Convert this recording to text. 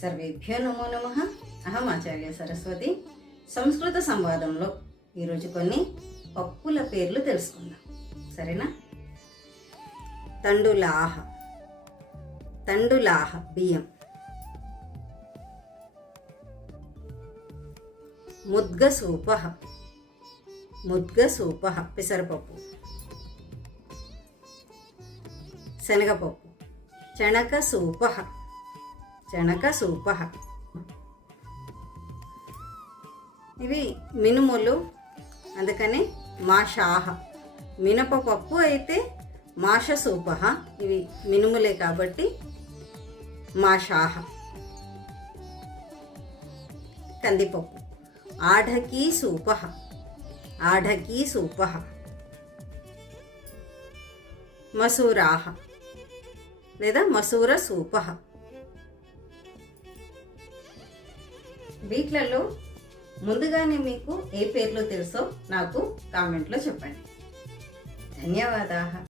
సర్వేభ్యో నమో నమః. అహం ఆచార్య సరస్వతి. సంస్కృత సంవాదంలో ఈరోజు కొన్ని పప్పుల పేర్లు తెలుసుకుందాం, సరేనా? తండులాహ, తండులాహ బియ్యం. ముద్గసూపః, ముద్గసూపః పెసరపప్పు. శనగపప్పు. చణకసూపః, చణకసూపః. ఇవి మినుములు, అందుకని మాషాహ. మినపపప్పు అయితే మాషసూపః, ఇవి మినుములే కాబట్టి మాషాహ. కందిపప్పు. ఆఢకీసూపః, ఆఢకీసూపః. మసూరాహ లేదా మసూరసూపః. వీటిలలో ముందుగానే మీకు ఏ పేర్లు తెలుసో నాకు కామెంట్లో చెప్పండి. ధన్యవాదాలు.